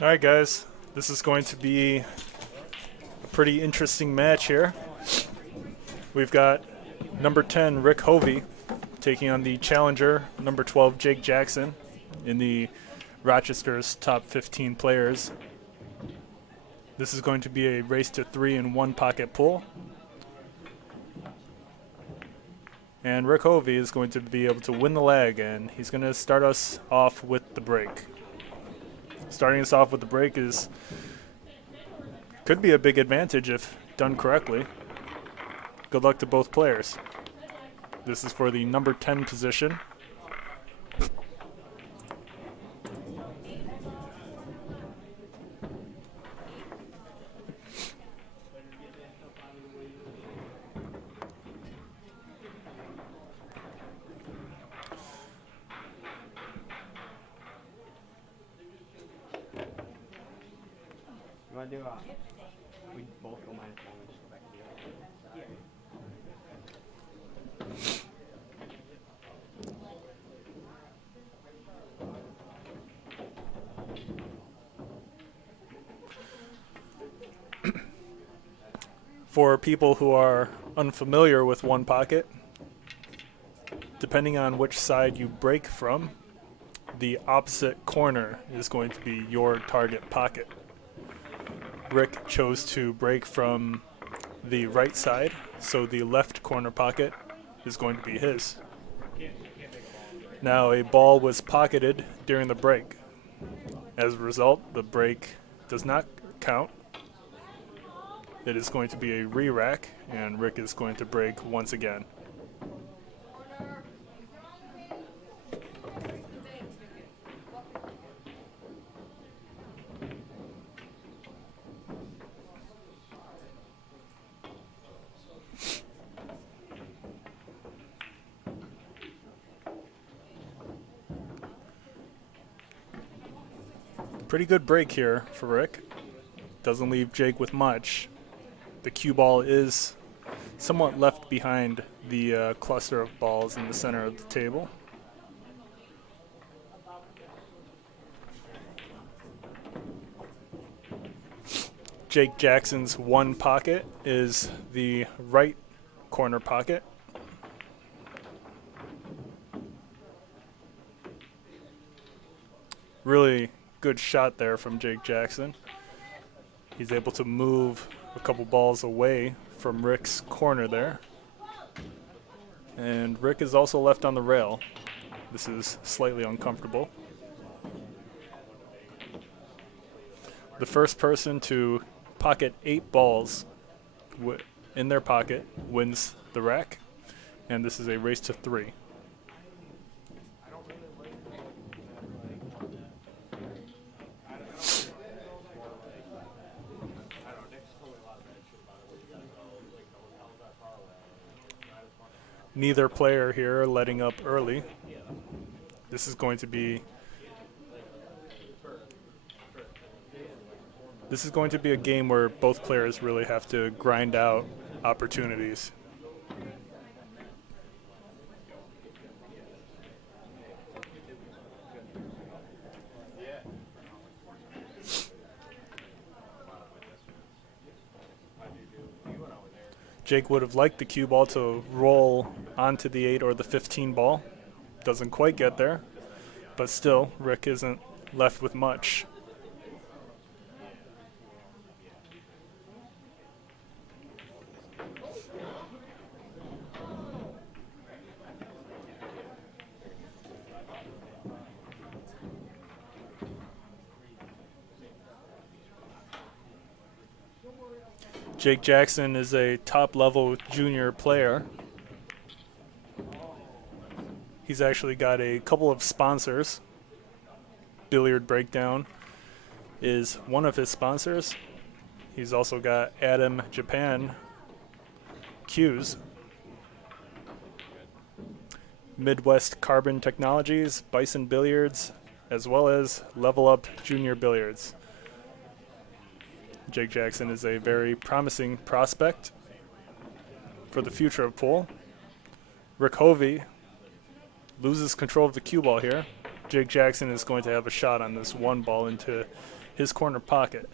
All right, guys. This is going to be a pretty interesting match here. We've got number 10, Rick Hovey, taking on the challenger, number 12, Jake Jackson, in the Rochester's top 15 players. This is going to be a race to 3 in 1 pocket pool. And Rick Hovey is going to be able to win the leg, and he's going to start us off with the break. Starting us off with the break could be a big advantage if done correctly. Good luck to both players. This is for the number 10 position. We both go -1 and just go back to the other. For people who are unfamiliar with 1 pocket, depending on which side you break from, the opposite corner is going to be your target pocket. Rick chose to break from the right side, so the left corner pocket is going to be his. Now, a ball was pocketed during the break. As a result, the break does not count. It is going to be a re-rack, and Rick is going to break once again. Pretty good break here for Rick. Doesn't leave Jake with much. The cue ball is somewhat left behind the cluster of balls in the center of the table. Jake Jackson's 1 pocket is the right corner pocket. Really good shot there from Jake Jackson. He's able to move a couple balls away from Rick's corner there. And Rick is also left on the rail. This is slightly uncomfortable. The first person to pocket 8 balls in their pocket wins the rack. And this is a race to 3. Neither player here letting up early. This is going to be a game where both players really have to grind out opportunities. Jake would have liked the cue ball to roll onto the 8 or the 15 ball. Doesn't quite get there, but still, Rick isn't left with much. Jake Jackson is a top-level junior player. He's actually got a couple of sponsors. Billiard Breakdown is one of his sponsors. He's also got Adam Japan cues. Midwest Carbon Technologies, Bison Billiards, as well as Level Up Junior Billiards. Jake Jackson is a very promising prospect for the future of pool. Rick Hovey loses control of the cue ball here. Jake Jackson is going to have a shot on this 1 ball into his corner pocket.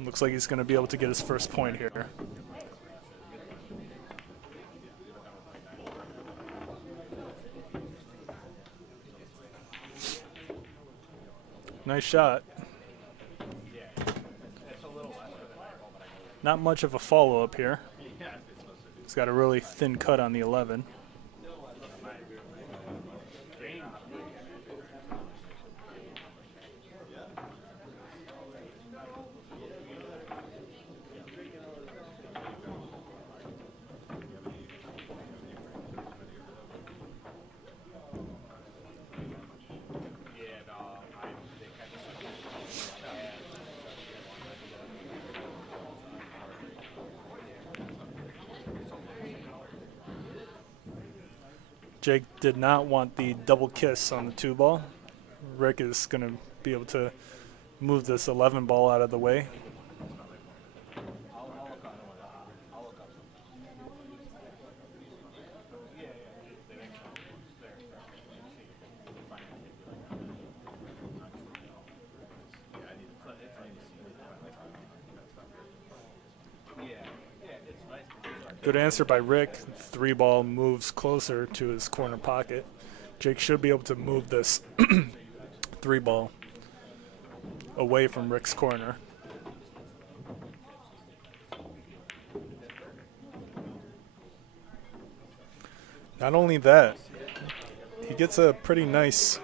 Looks like he's going to be able to get his first point here. Nice shot. Not much of a follow-up here. He's got a really thin cut on the 11. Jake did not want the double kiss on the 2 ball. Rick is going to be able to move this 11 ball out of the way. Good answer by Rick. 3 ball moves closer to his corner pocket. Jake should be able to move this 3 ball away from Rick's corner. Not only that, he gets a pretty nice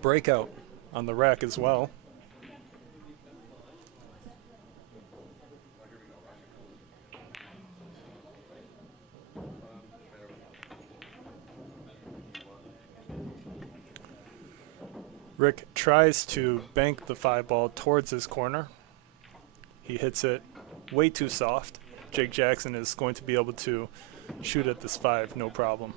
breakout on the rack as well. Rick tries to bank the 5 ball towards his corner. He hits it way too soft. Jake Jackson is going to be able to shoot at this 5, no problem.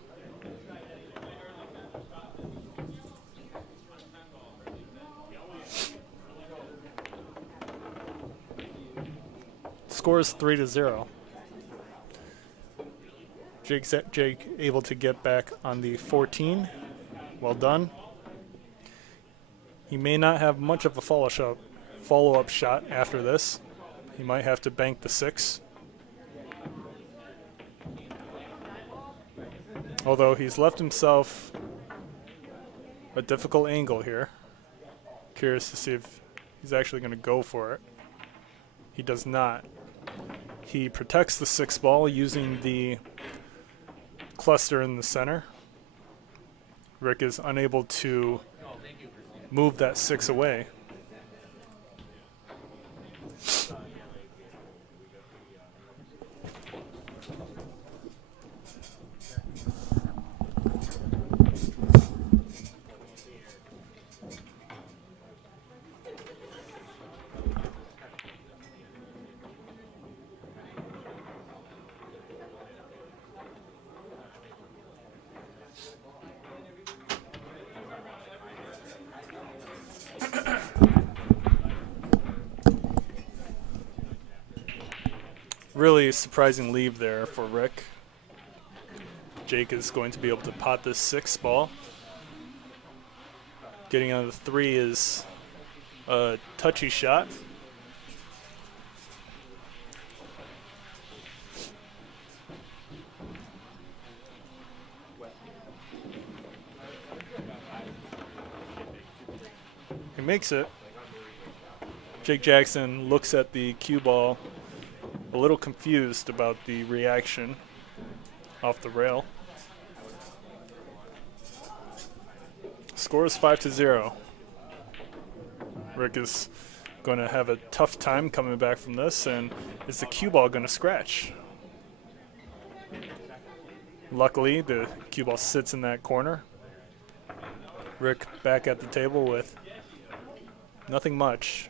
Score is 3-0. Jake able to get back on the 14. Well done. He may not have much of a follow-up shot after this. He might have to bank the 6. Although he's left himself a difficult angle here. Curious to see if he's actually going to go for it. He does not. He protects the 6 ball using the cluster in the center. Rick is unable to move that 6 away. Really surprising leave there for Rick. Jake is going to be able to pot this 6 ball. Getting on the 3 is a touchy shot. He makes it. Jake Jackson looks at the cue ball, a little confused about the reaction off the rail. Score is 5-0. Rick is going to have a tough time coming back from this, and is the cue ball going to scratch? Luckily, the cue ball sits in that corner. Rick back at the table with nothing much.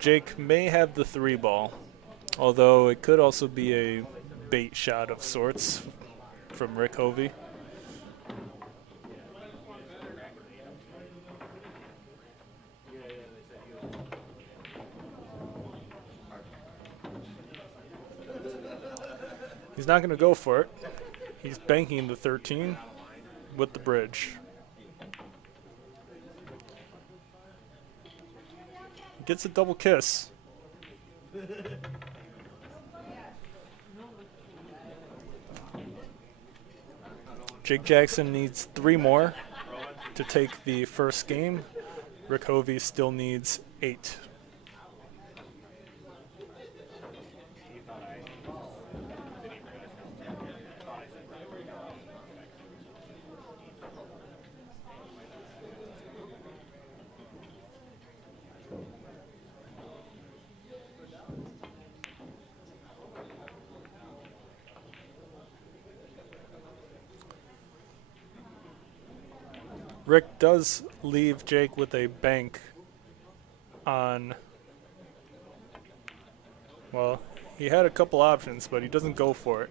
Jake may have the 3 ball, although it could also be a bait shot of sorts from Rick Hovey. He's not going to go for it. He's banking the 13 with the bridge. Gets a double kiss. Jake Jackson needs 3 more to take the first game. Rick Hovey still needs 8. Rick does leave Jake with a bank on, well, he had a couple options, but he doesn't go for it.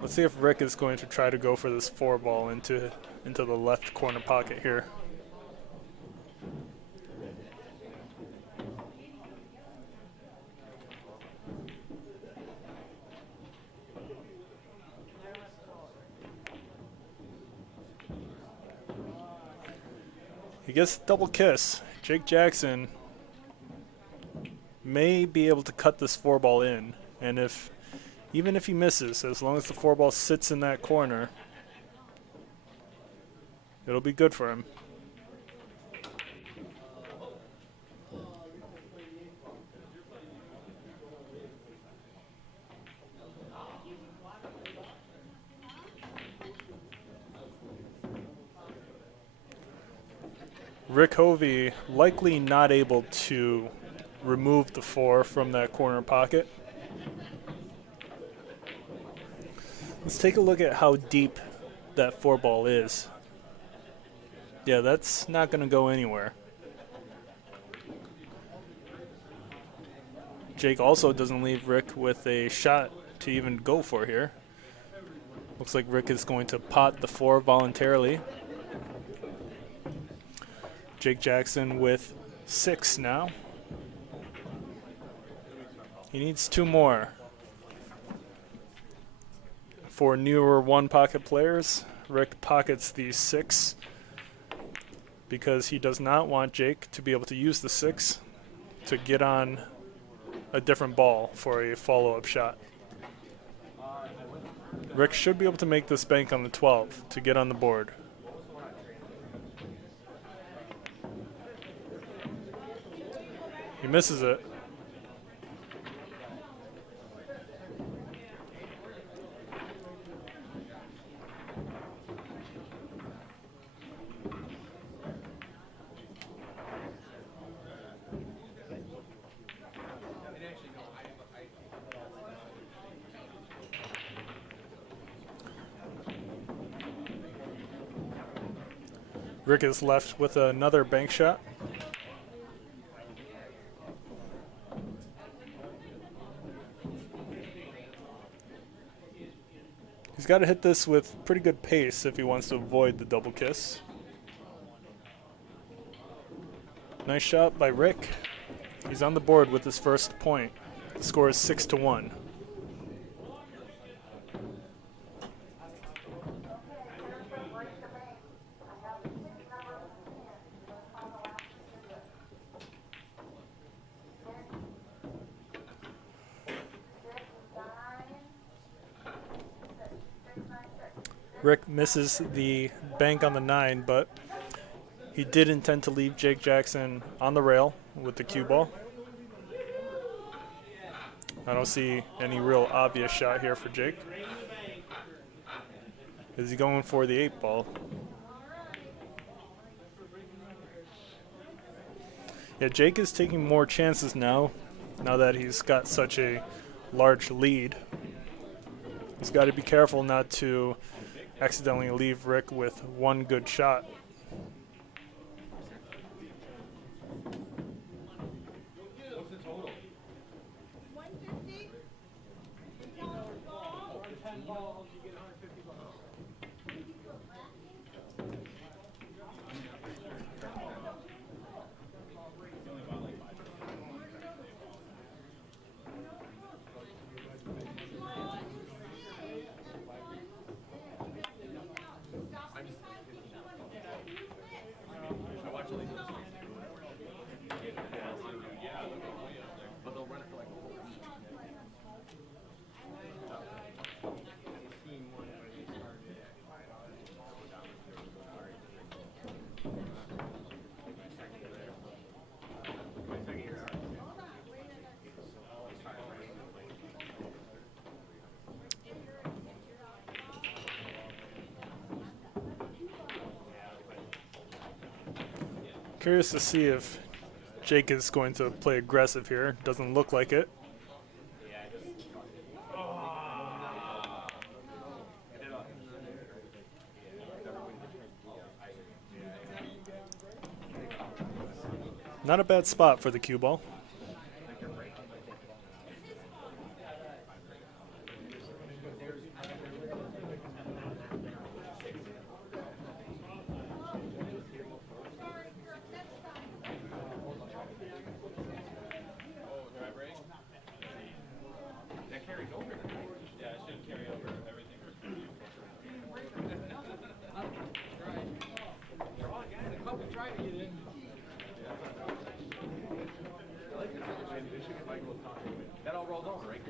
Let's see if Rick is going to try to go for this 4 ball into the left corner pocket here. He gets double kiss. Jake Jackson may be able to cut this 4 ball in, and even if he misses, as long as the 4 ball sits in that corner, it'll be good for him. Rick Hovey likely not able to remove the 4 from that corner pocket. Let's take a look at how deep that 4 ball is. Yeah, that's not going to go anywhere. Jake also doesn't leave Rick with a shot to even go for here. Looks like Rick is going to pot the 4 voluntarily. Jake Jackson with 6 now. He needs 2 more. For newer 1 pocket players, Rick pockets the 6 because he does not want Jake to be able to use the 6 to get on a different ball for a follow-up shot. Rick should be able to make this bank on the 12 to get on the board. He misses it. Rick is left with another bank shot. He's got to hit this with pretty good pace if he wants to avoid the double kiss. Nice shot by Rick. He's on the board with his first point. The score is 6-1. Rick misses the bank on the 9, but he did intend to leave Jake Jackson on the rail with the cue ball. I don't see any real obvious shot here for Jake. Is he going for the 8 ball? Yeah, Jake is taking more chances now that he's got such a large lead. He's got to be careful not to accidentally leave Rick with 1 good shot. What's the total? 150. 10 balls, you get 150 bucks. Curious to see if Jake is going to play aggressive here. Doesn't look like it. Not a bad spot for the cue ball. That all rolls over, right?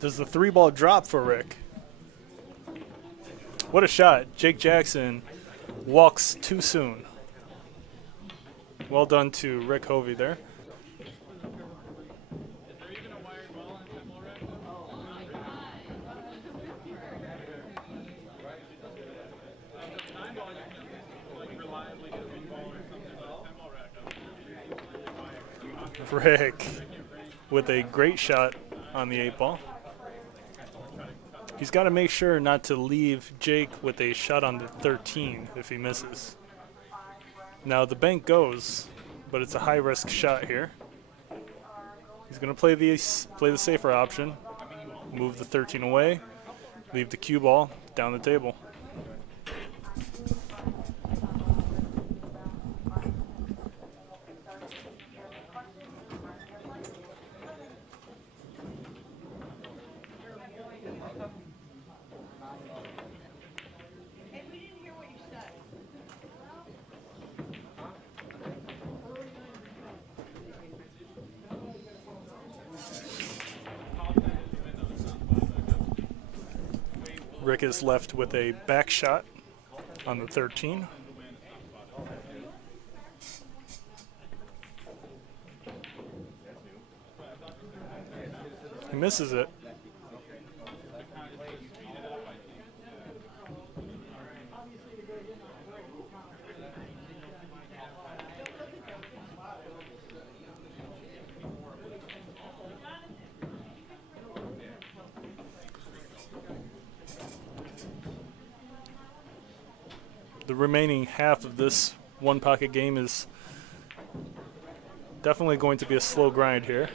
Does the 3-ball drop for Rick? What a shot. Jake Jackson walks too soon. Well done to Rick Hovey there. Rick with a great shot on the 8-ball. He's got to make sure not to leave Jake with a shot on the 13 if he misses. Now the bank goes, but it's a high-risk shot here. He's going to play the safer option, move the 13 away, leave the cue ball down the table. Rick is left with a back shot on the 13. He misses it. The remaining half of this one pocket game is definitely going to be a slow grind here.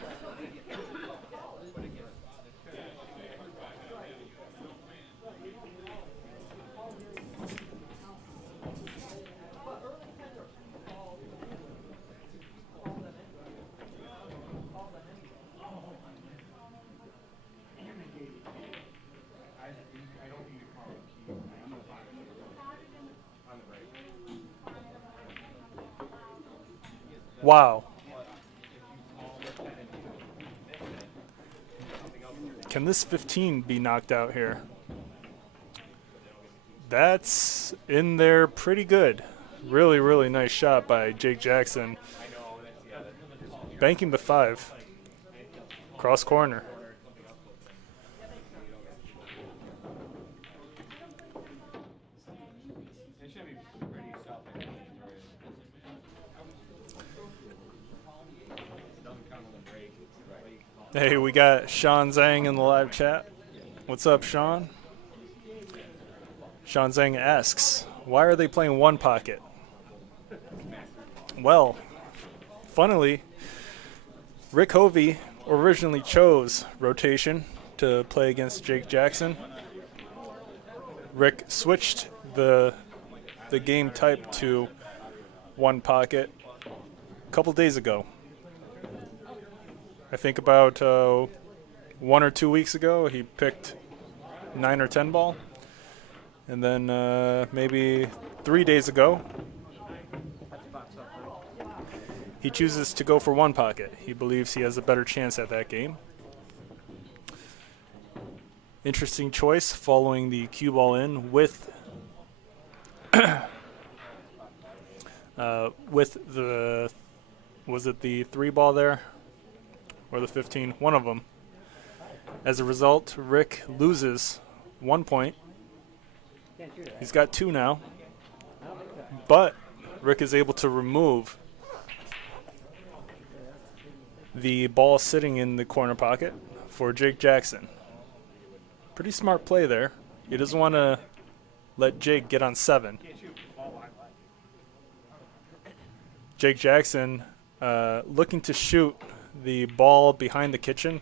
Wow. Can this 15 be knocked out here? That's in there pretty good. Really, really nice shot by Jake Jackson. Banking the 5. Cross corner. Hey, we got Sean Zhang in the live chat. What's up, Sean? Sean Zhang asks, why are they playing one pocket? Well, funnily, Rick Hovey originally chose rotation to play against Jake Jackson. Rick switched the game type to one pocket a couple days ago. I think about 1 or 2 weeks ago, he picked 9 or 10 ball. And then maybe 3 days ago, he chooses to go for one pocket. He believes he has a better chance at that game. Interesting choice following the cue ball in with was it the 3 ball there or the 15? One of them. As a result, Rick loses 1 point. He's got 2 now, but Rick is able to remove the ball sitting in the corner pocket for Jake Jackson. Pretty smart play there. He doesn't want to let Jake get on 7. Jake Jackson looking to shoot the ball behind the kitchen.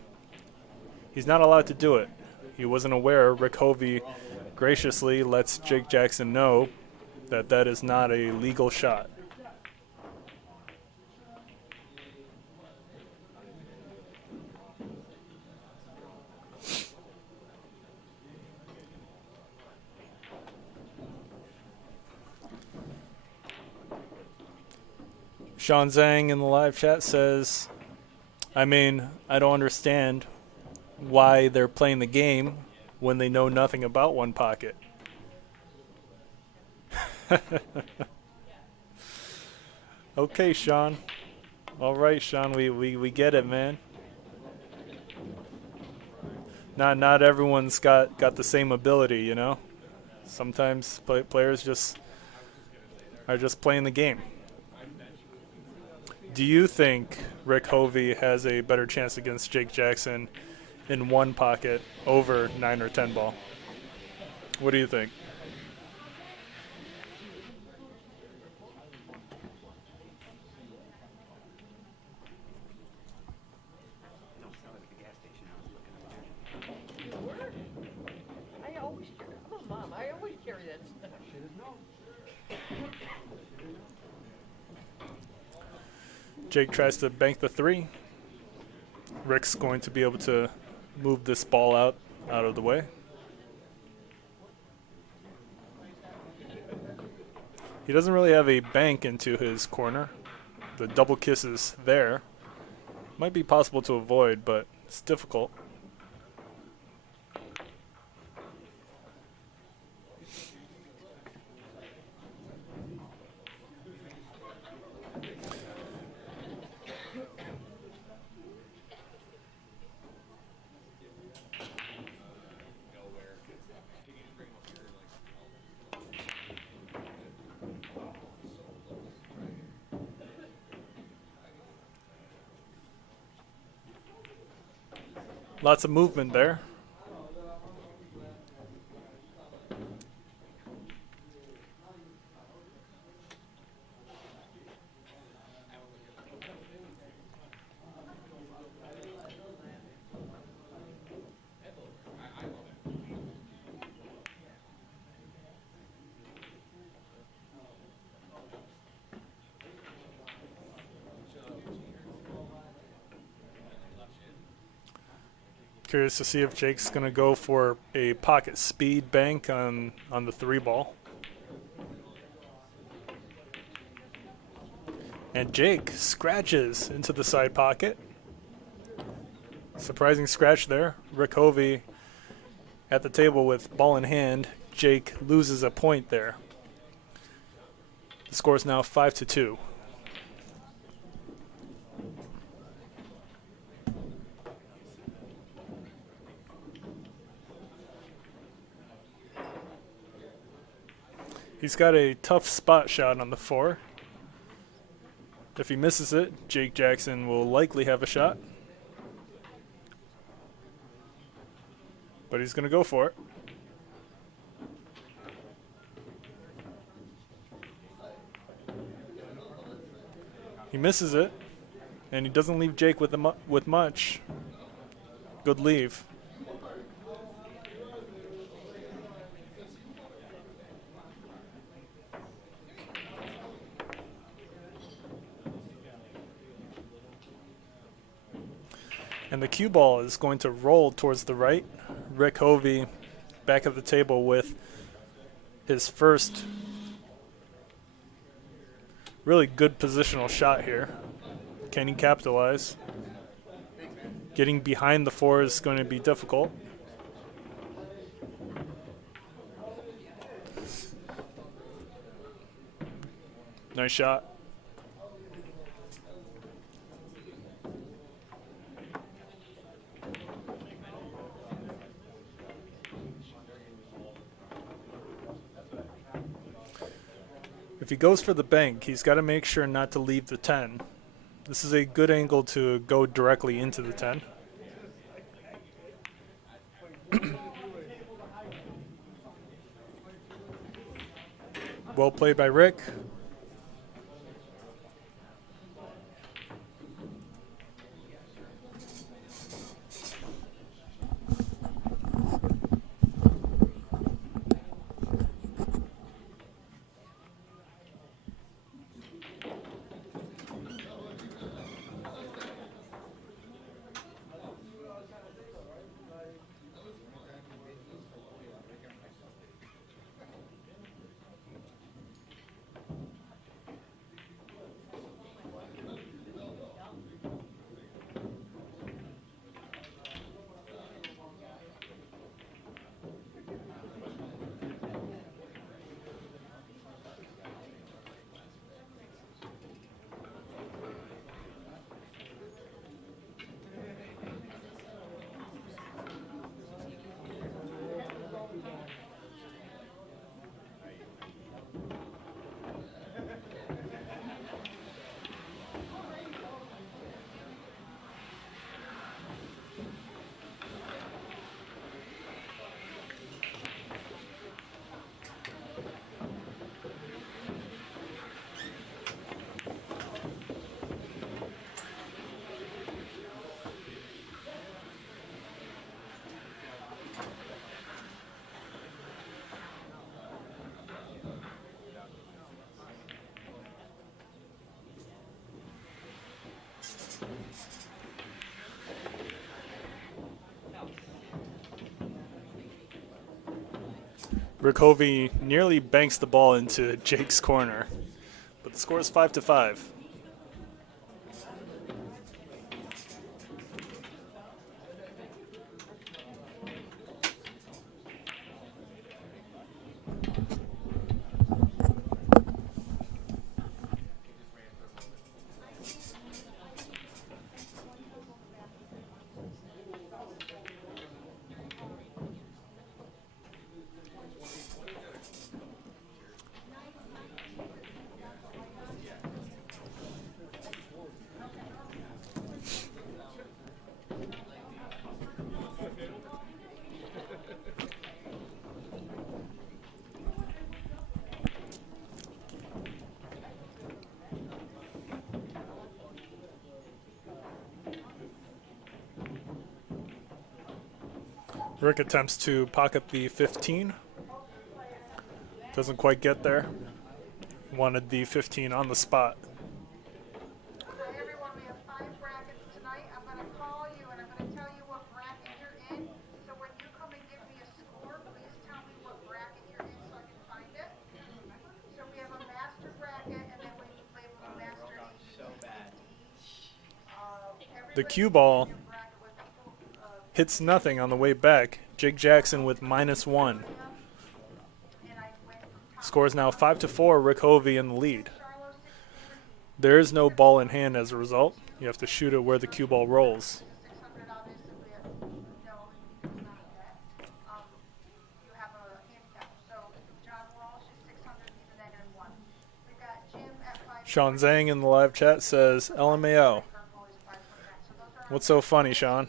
He's not allowed to do it. He wasn't aware Rick Hovey graciously lets Jake Jackson know that that is not a legal shot. Sean Zhang in the live chat says, I mean, I don't understand why they're playing the game when they know nothing about one pocket. Okay, Sean. All right, Sean, we get it, man. Not everyone's got the same ability, you know. Sometimes players are just playing the game. Do you think Rick Hovey has a better chance against Jake Jackson in one pocket over 9 or 10 ball? What do you think? I always carry that stuff. Jake tries to bank the 3. Rick's going to be able to move this ball out of the way. He doesn't really have a bank into his corner. The double kisses there. Might be possible to avoid, but it's difficult. Lots of movement there. Curious to see if Jake's going to go for a pocket speed bank on the 3 ball. And Jake scratches into the side pocket. Surprising scratch there. Rick Hovey at the table with ball in hand. Jake loses a point there. The score is now 5-2. He's got a tough spot shot on the 4. If he misses it, Jake Jackson will likely have a shot. but he's going to go for it. He misses it, and he doesn't leave Jake with much. Good leave. And the cue ball is going to roll towards the right. Rick Hovey back at the table with his first really good positional shot here. Can he capitalize? Getting behind the four is going to be difficult. Nice shot. If he goes for the bank, he's got to make sure not to leave the 10. This is a good angle to go directly into the 10. Well played by Rick. Rick Hovey nearly banks the ball into Jake's corner, but the score is 5-5. Rick attempts to pocket the 15. Doesn't quite get there. Wanted the 15 on the spot. Okay, everyone, we have 5 brackets tonight. I'm going to call you and I'm going to tell you what bracket you're in. So when you come and give me a score, please tell me what bracket you're in so I can find it. So we have a master bracket and then we label a master A, B, C, D. The cue ball hits nothing on the way back. Jake Jackson with -1. Score is now 5-4. Rick Hovey in the lead. There is no ball in hand as a result. You have to shoot it where the cue ball rolls. Sean Zhang in the live chat says LMAO. What's so funny, Sean?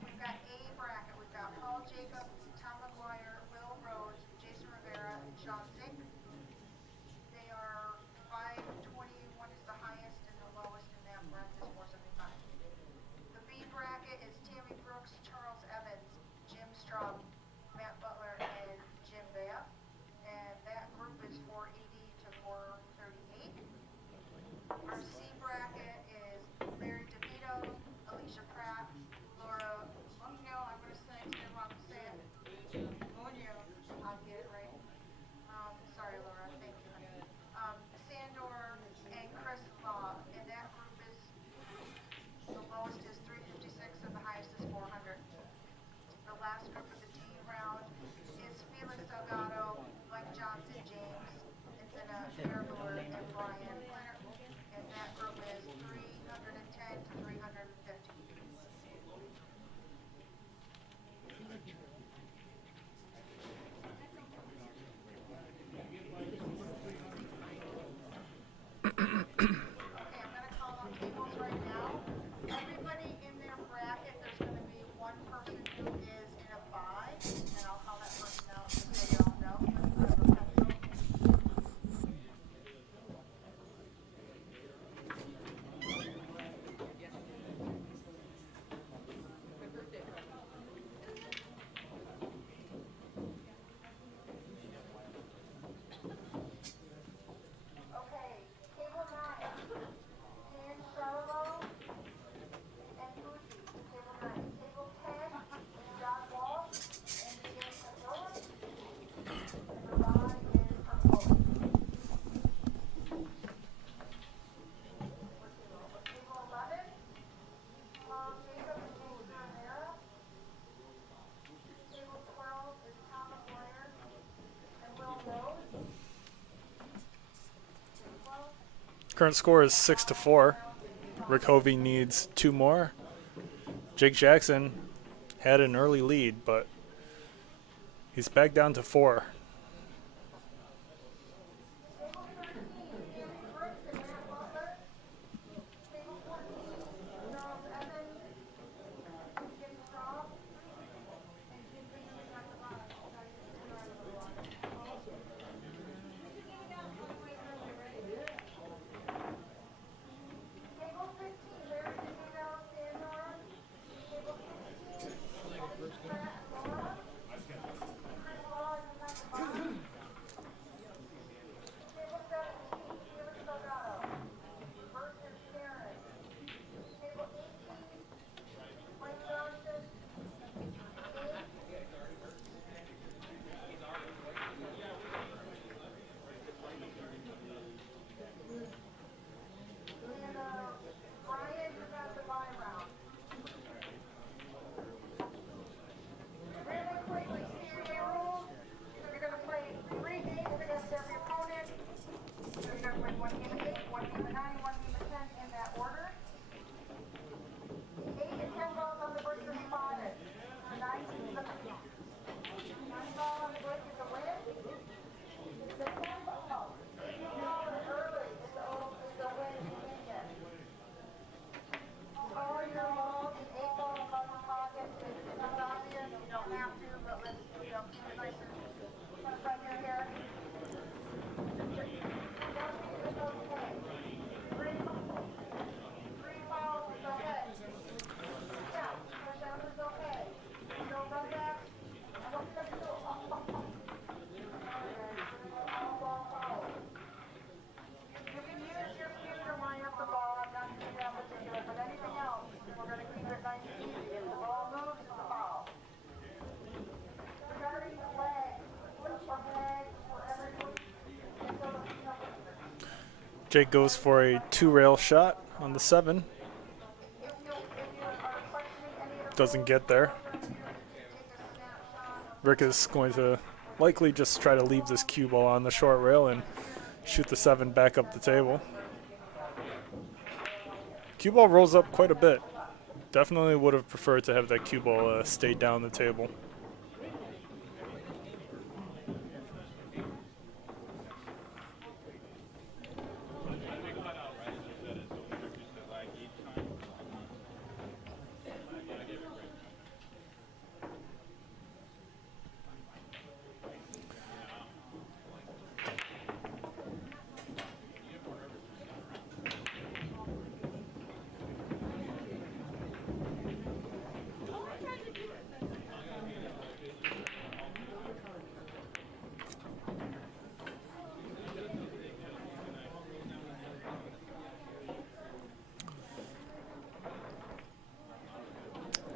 We've got A bracket. We've got Paul Jacobs, Delgado, Mike Johnson, James, Anthony Fairlord, and Brian Leonard. And that group is 310 to 350. Okay, I'm gonna call up tables right now. Everybody in their bracket, there's gonna be one person who is in a bye, and I'll call that person out just so you all know. Grab a pencil. Okay, table 9, Dan Charlo and Fuji. Table 9. Table 10, John Walsh and James Abdullah. Number 5 is Paco. Table 11, Jacob and James Rivera. Table 12 is Tom Mcguire and Will Rhodes. Table 12. Current score is 6-4. Rick Hovey needs 2 more. Jake Jackson had an early lead, but he's back down to 4. Table 13, Hendrix and Matt Butler. Table 14, Charles Evans, Jim Straub, and Jim Bingham at the bottom. Table 15, Larry DeVito, Stan Norris. Table 16, Matt Laura. Chris Law is at the bottom. Table 17, Felix Delgado versus Sharon. Table 18, Mike Johnson, James. And Brian is at the bye round. Really quickly, CBA rules. So you're gonna play 3 games against every opponent. So you're gonna play 1 game of 8, 1 game of 9, 1 game of 10 in that order. 8 and 10 balls on the break are spotted. The 9 ball on the break is a win. The 10 ball, if you ball it early, is the win you can get. All your balls, 8 ball above your pocket. It's not obvious, you don't have to, but let's, keep it nice and front your hair. Three fouls is okay. Yeah, push down is okay. No run back. I don't think so. You can use your cue to line up the ball. I'm not doing that particular, but anything else, we're going to keep it nice and easy. If the ball moves, it's a foul. Regarding the flag, look for flags for everyone. Jake goes for a 2-rail shot on the 7. If you are questioning any of the Doesn't get there. take a snapshot. Rick is going to likely just try to leave this cue ball on the short rail and shoot the 7 back up the table. Cue ball rolls up quite a bit. Definitely would have preferred to have that cue ball stay down the table.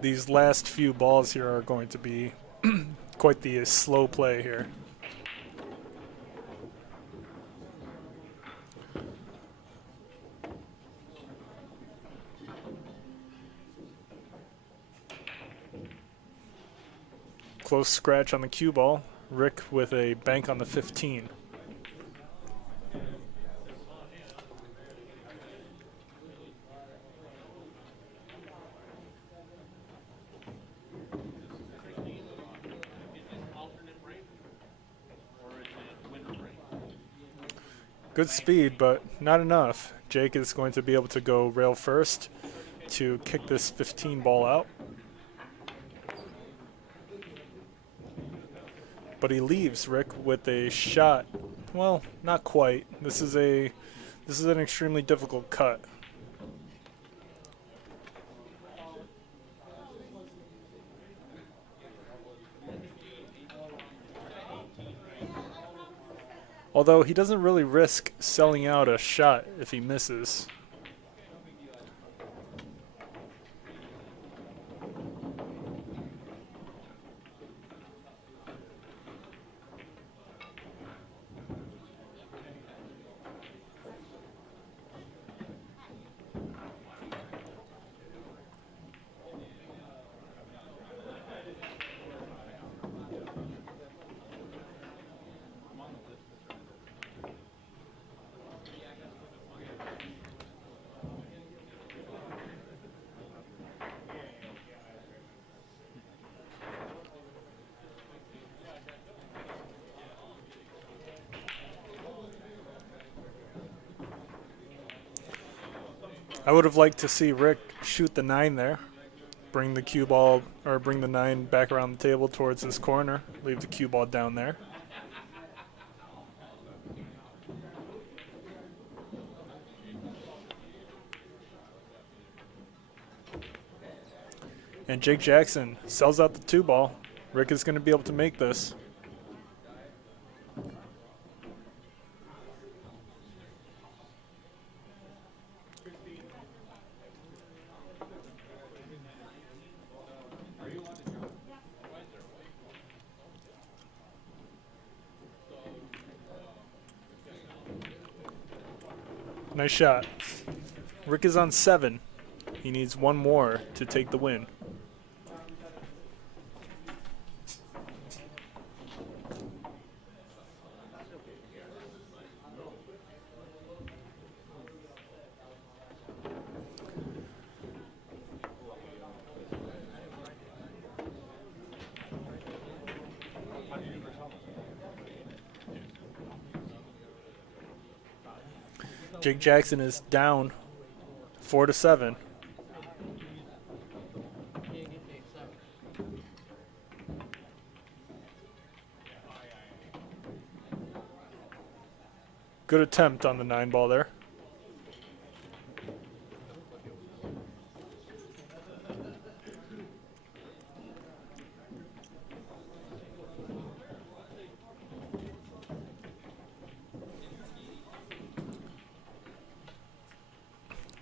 These last few balls here are going to be quite the slow play here. Close scratch on the cue ball. Rick with a bank on the 15. Good speed, but not enough. Jake is going to be able to go rail first to kick this 15 ball out. But he leaves Rick with a shot. Well, not quite. This is an extremely difficult cut. Although he doesn't really risk selling out a shot if he misses. I would have liked to see Rick shoot the 9 there, bring the cue ball, or bring the 9 back around the table towards his corner, leave the cue ball down there. And Jake Jackson sells out the 2 ball. Rick is going to be able to make this. Nice shot. Rick is on 7. He needs 1 more to take the win. Jake Jackson is down 4-7. Good attempt on the 9 ball there.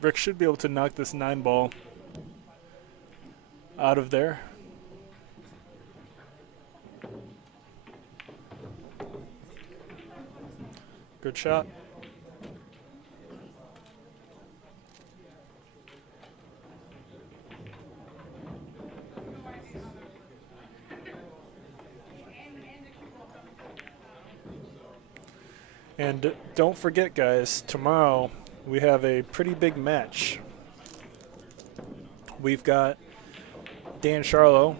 Rick should be able to knock this 9 ball out of there. Good shot. And don't forget, guys, tomorrow we have a pretty big match. We've got Dan Charlo,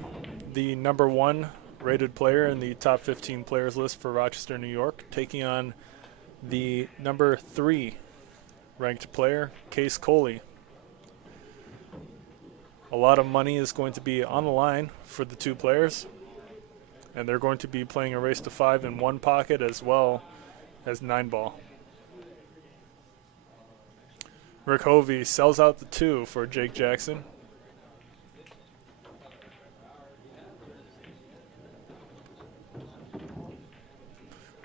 the #1 rated player in the top 15 players list for Rochester, New York, taking on the #3 ranked player, Case Coley. A lot of money is going to be on the line for the 2 players, and they're going to be playing a race to 5 in one pocket as well as 9 ball. Rick Hovey sells out the 2 for Jake Jackson.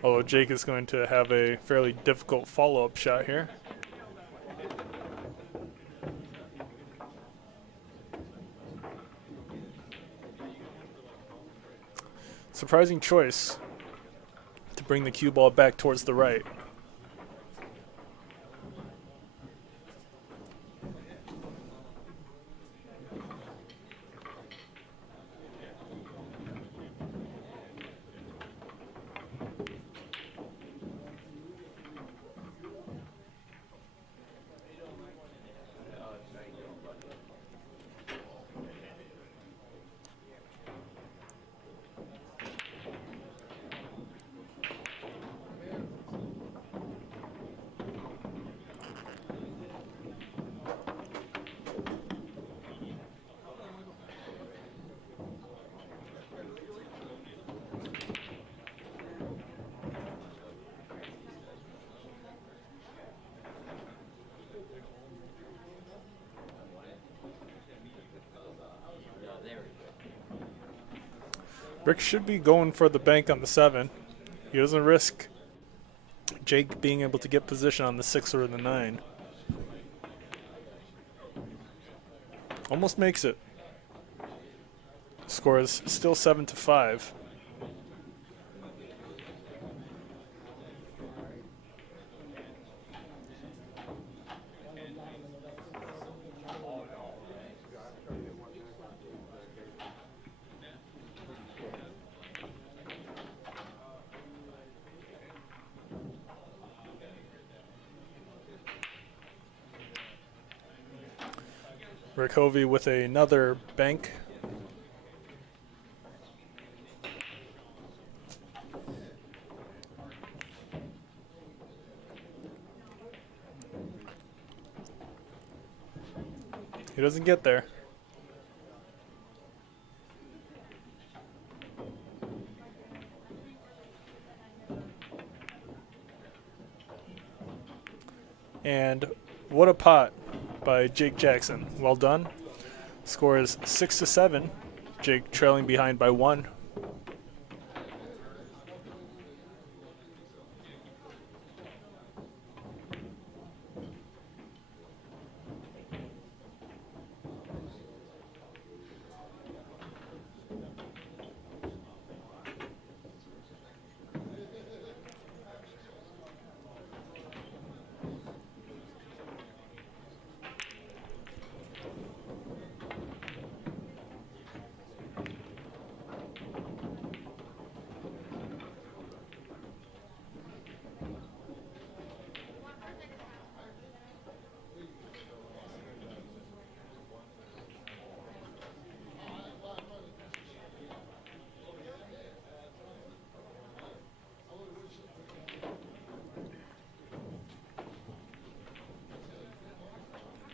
Although Jake is going to have a fairly difficult follow-up shot here. Surprising choice to bring the cue ball back towards the right. Rick should be going for the bank on the 7. He doesn't risk Jake being able to get position on the 6 or the 9. Almost makes it. Score is still 7-5. Rick Hovey with another bank. He doesn't get there. And what a pot by Jake Jackson. Well done. Score is 6-7. Jake trailing behind by 1.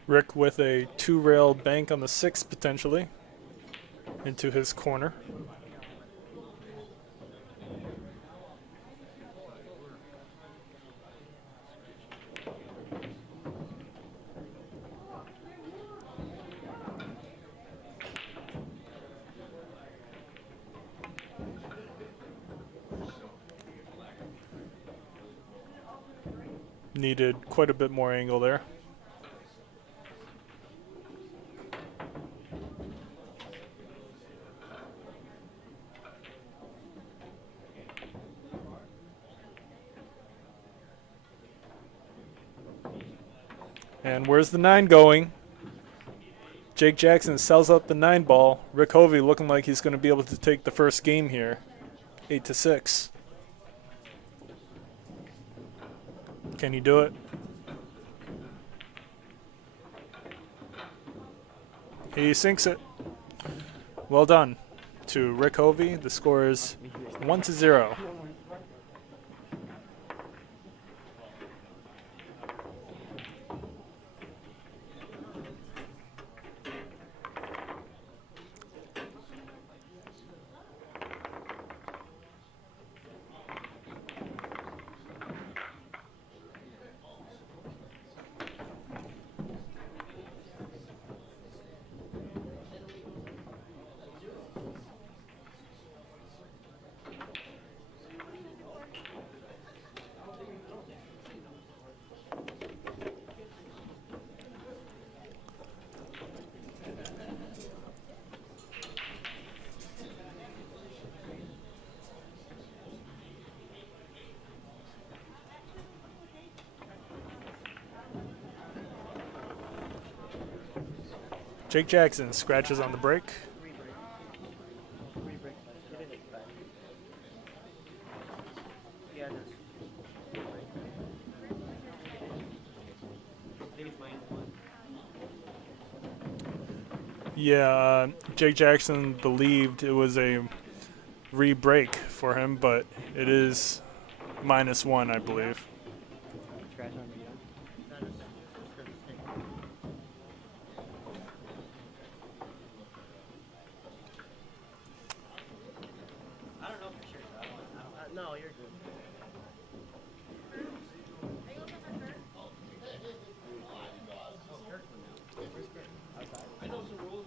Rick with a 2-rail bank on the 6 potentially into his corner. Needed quite a bit more angle there. And where's the 9 going? Jake Jackson sells out the 9 ball. Rick Hovey looking like he's going to be able to take the first game here. 8-6. Can he do it? He sinks it. Well done to Rick Hovey. The score is 1-0. Jake Jackson scratches on the break. Yeah, Jake Jackson believed it was a re-break for him, but it is -1, I believe. No, you're good. I know some rules.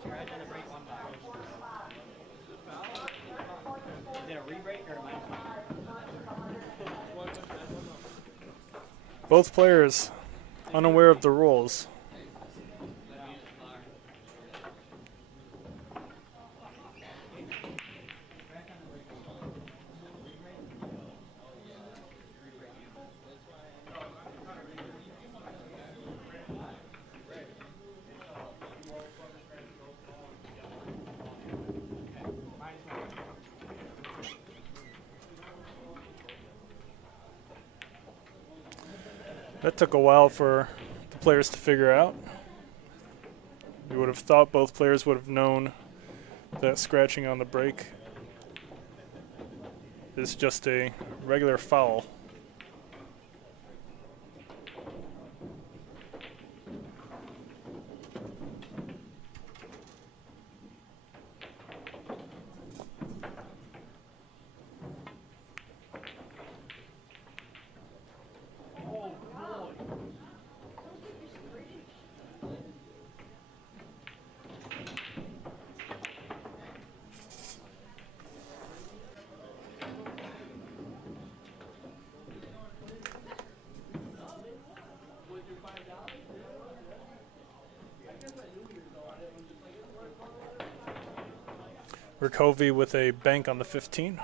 Scratch on the break on the Both players unaware of the rules. That took a while for the players to figure out. You would have thought both players would have known that scratching on the break is just a regular foul. Hovey with a bank on the 15.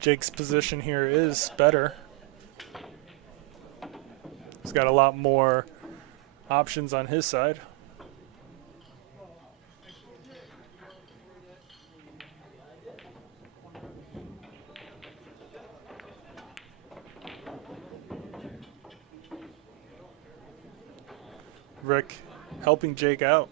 Jake's position here is better. He's got a lot more options on his side. Rick helping Jake out.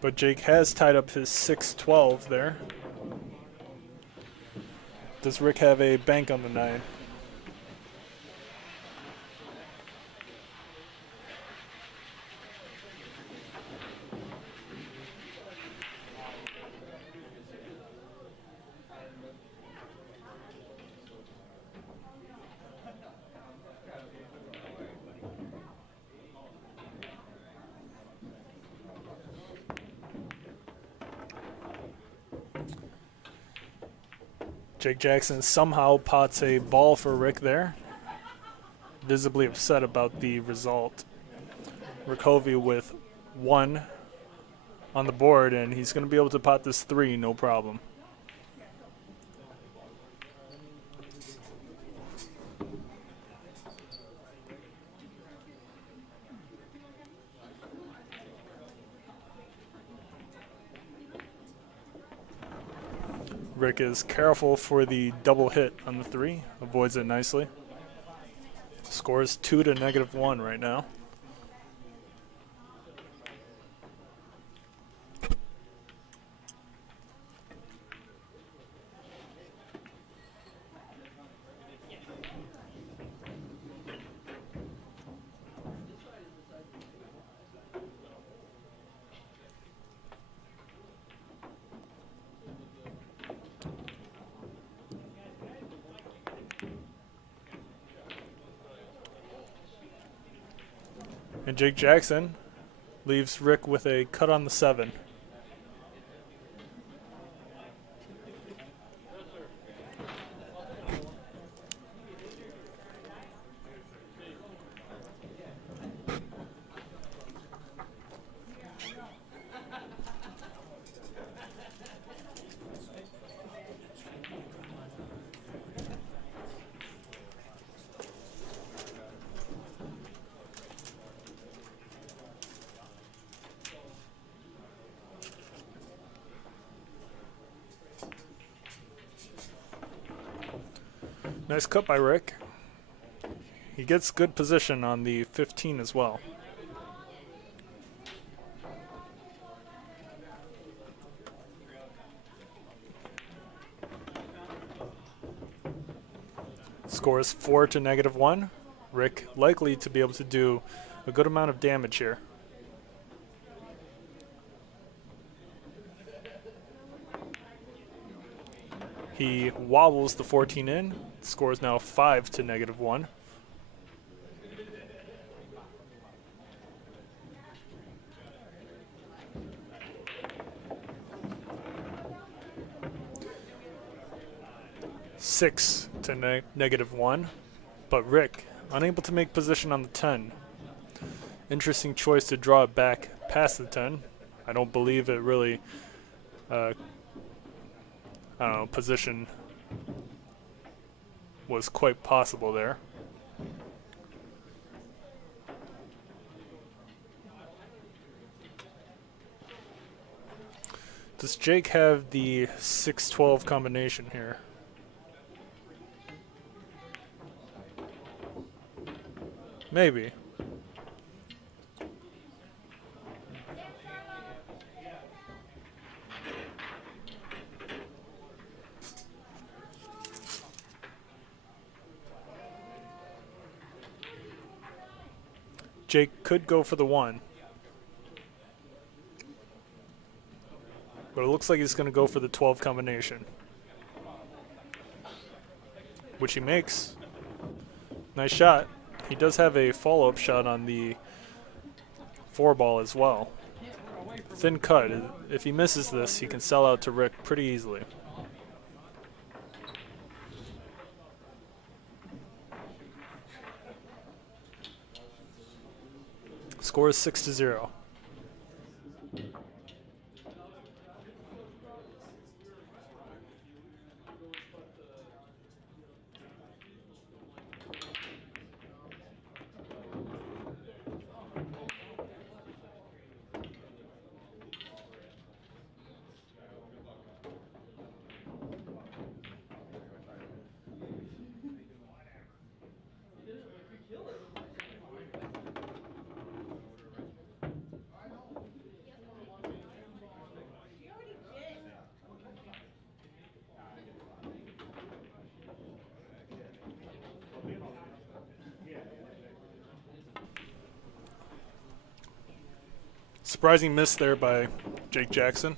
But Jake has tied up his 6-12 there. Does Rick have a bank on the 9? Jake Jackson somehow pots a ball for Rick there. Visibly upset about the result. Rick Hovey with 1 on the board, and he's going to be able to pot this 3, no problem. Rick is careful for the double hit on the 3, avoids it nicely. Scores 2 to -1 right now. And Jake Jackson leaves Rick with a cut on the 7. Nice cut by Rick. He gets good position on the 15 as well. Score is 4 to -1. Rick likely to be able to do a good amount of damage here. He wobbles the 14 in. Score is now 5 to -1. Six to -1, but Rick unable to make position on the 10. Interesting choice to draw it back past the 10. I don't believe it really, I don't know, position was quite possible there. Does Jake have the 6-12 combination here? Maybe. Jake could go for the 1. But it looks like he's going to go for the 12 combination. Which he makes. Nice shot. He does have a follow-up shot on the 4-ball as well. Thin cut. If he misses this, he can sell out to Rick pretty easily. Score is 6-0. Surprising miss there by Jake Jackson.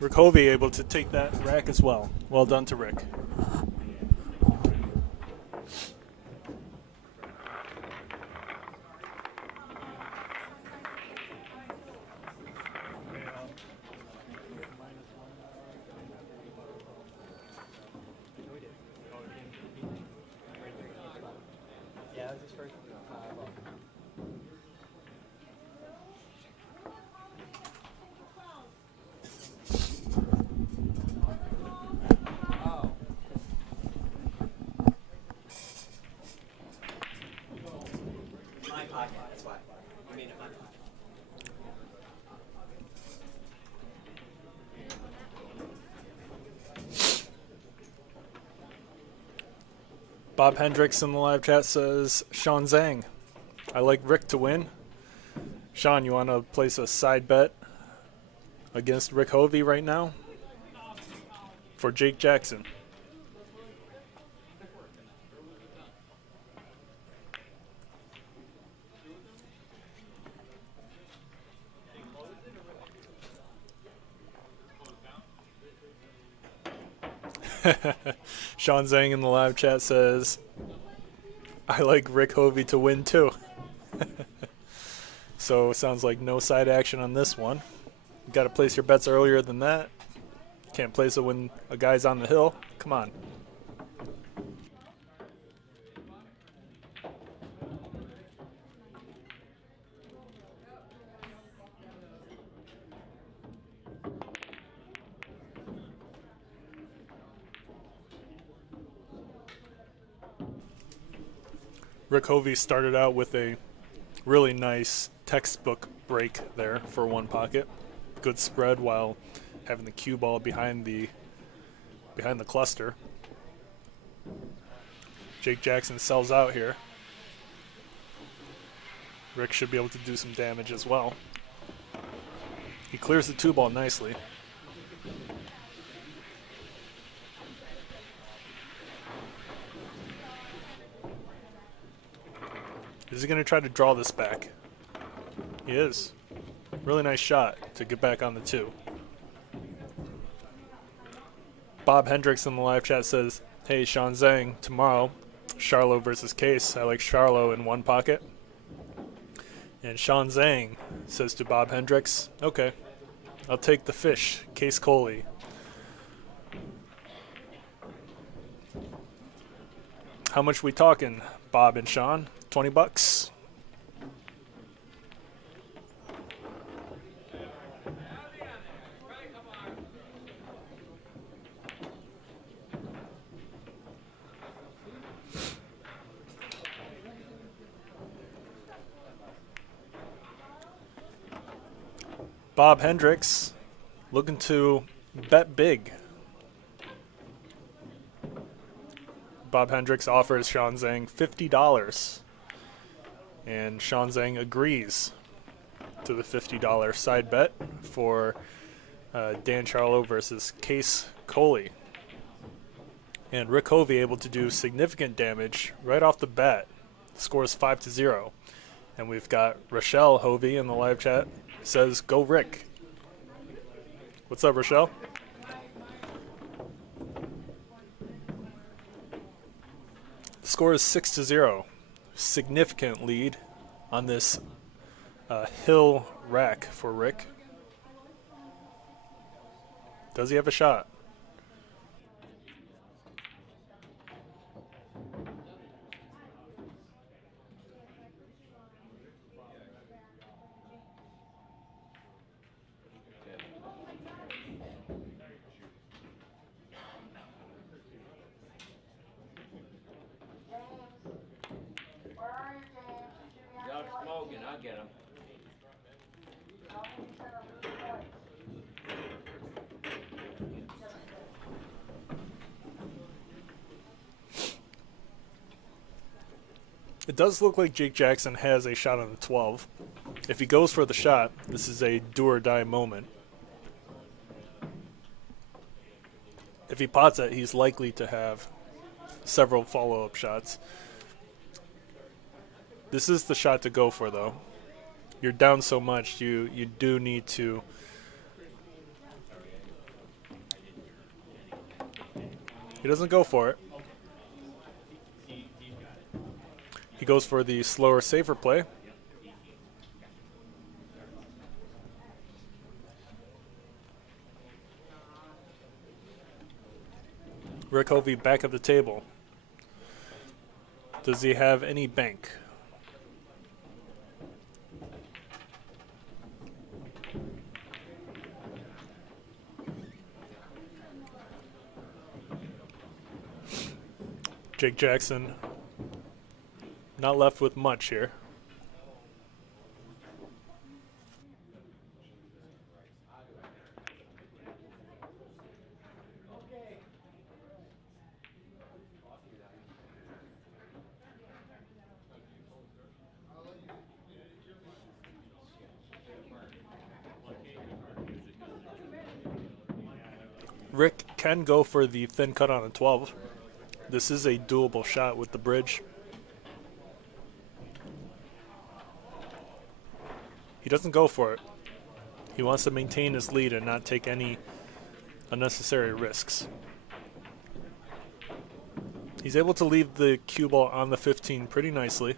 Rick Hovey able to take that rack as well. Well done to Rick. Yeah, that was his first. That's why. I mean, my pocket. Bob Hendrix in the live chat says, Sean Zhang, I like Rick to win. Sean, you want to place a side bet against Rick Hovey right now? For Jake Jackson. Sean Zhang in the live chat says, I like Rick Hovey to win too. So sounds like no side action on this one. You got to place your bets earlier than that. Can't place it when a guy's on the hill. Come on. Rick Hovey started out with a really nice textbook break there for one pocket. Good spread while having the cue ball behind the cluster. Jake Jackson sells out here. Rick should be able to do some damage as well. He clears the two ball nicely. Is he going to try to draw this back? He is. Really nice shot to get back on the two. Bob Hendrix in the live chat says, hey, Sean Zhang, tomorrow, Charlo versus Case. I like Charlo in one pocket. And Sean Zhang says to Bob Hendrix, okay, I'll take the fish, Case Coley. How much we talking, Bob and Sean? 20 bucks. Bob Hendrix looking to bet big. Bob Hendrix offers Sean Zhang $50. And Sean Zhang agrees to the $50 side bet for Dan Charlo versus Case Coley. And Rick Hovey able to do significant damage right off the bat. The score is 5-0. And we've got Rochelle Hovey in the live chat. Says, go Rick. What's up, Rochelle? The score is 6-0. Significant lead on this hill rack for Rick. Does he have a shot? I'll get him. It does look like Jake Jackson has a shot on the 12. If he goes for the shot, this is a do or die moment. If he pots it, he's likely to have several follow-up shots. This is the shot to go for, though. You're down so much, you do need to. He doesn't go for it. He goes for the slower, safer play. Rick Hovey back at the table. Does he have any bank? Jake Jackson not left with much here. Rick can go for the thin cut on a 12. This is a doable shot with the bridge. He doesn't go for it. He wants to maintain his lead and not take any unnecessary risks. He's able to leave the cue ball on the 15 pretty nicely.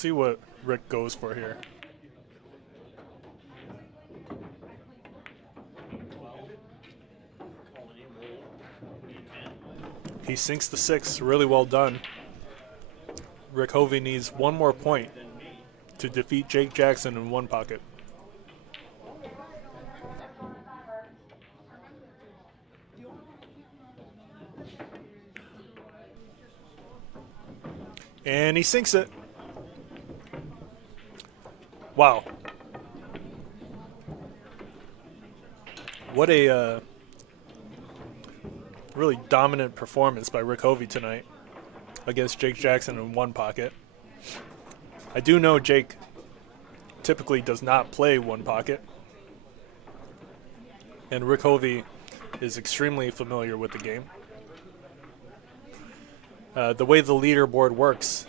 see what Rick goes for here. He sinks the 6. Really well done. Rick Hovey needs one more point to defeat Jake Jackson in one pocket. And he sinks it. Wow. What a really dominant performance by Rick Hovey tonight against Jake Jackson in one pocket. I do know Jake typically does not play one pocket, and Rick Hovey is extremely familiar with the game. The way the leaderboard works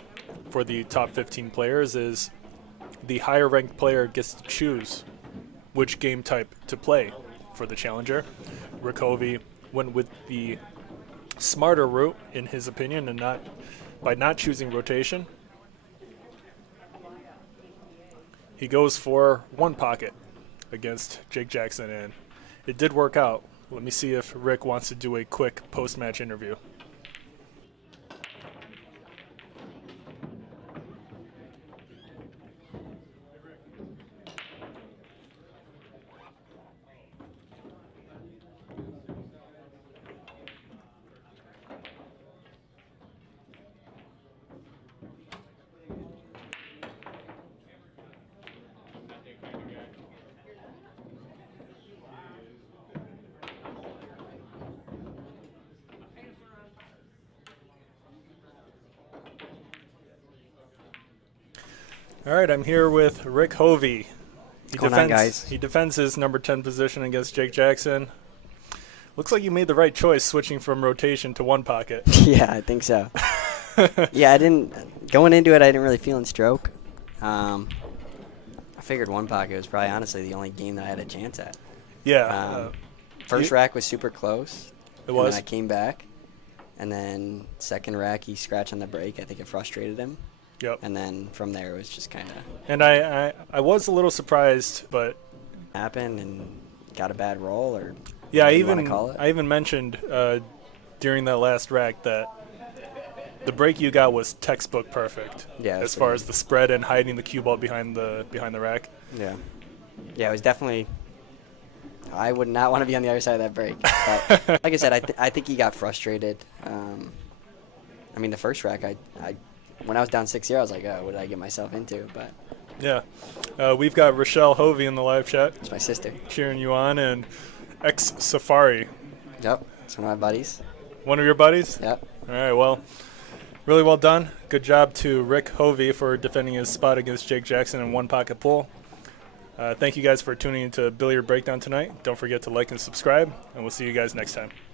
for the top 15 players is the higher ranked player gets to choose which game type to play for the challenger. Rick Hovey went with the smarter route, in his opinion, and by not choosing rotation. He goes for one pocket against Jake Jackson, and it did work out. Let me see if Rick wants to do a quick post-match interview. All right, I'm here with Rick Hovey. He defends his number 10 position against Jake Jackson. Looks like you made the right choice switching from rotation to one pocket. Yeah, I think so. Yeah, going into it, I didn't really feel in stroke. I figured one pocket was probably honestly the only game that I had a chance at. Yeah. First rack was super close. It was. And then I came back. And then second rack, he scratched on the break. I think it frustrated him. Yep. And then from there, it was just kind of. And I was a little surprised, but. Happened and got a bad roll, or. Yeah, I even mentioned during that last rack that the break you got was textbook perfect. Yeah. As far as the spread and hiding the cue ball behind the rack. Yeah. Yeah, it was definitely. I would not want to be on the other side of that break. But like I said, I think he got frustrated. I mean, the first rack, when I was down 6-0, I was like, oh, what did I get myself into? But yeah, we've got Rochelle Hovey in the live chat. it's my sister. Cheering you on, and ex-Safari. Yep, it's one of my buddies. One of your buddies? Yep. All right, well, really well done. Good job to Rick Hovey for defending his spot against Jake Jackson in one pocket pool. Thank you guys for tuning into Billiard Breakdown tonight. Don't forget to like and subscribe, and we'll see you guys next time.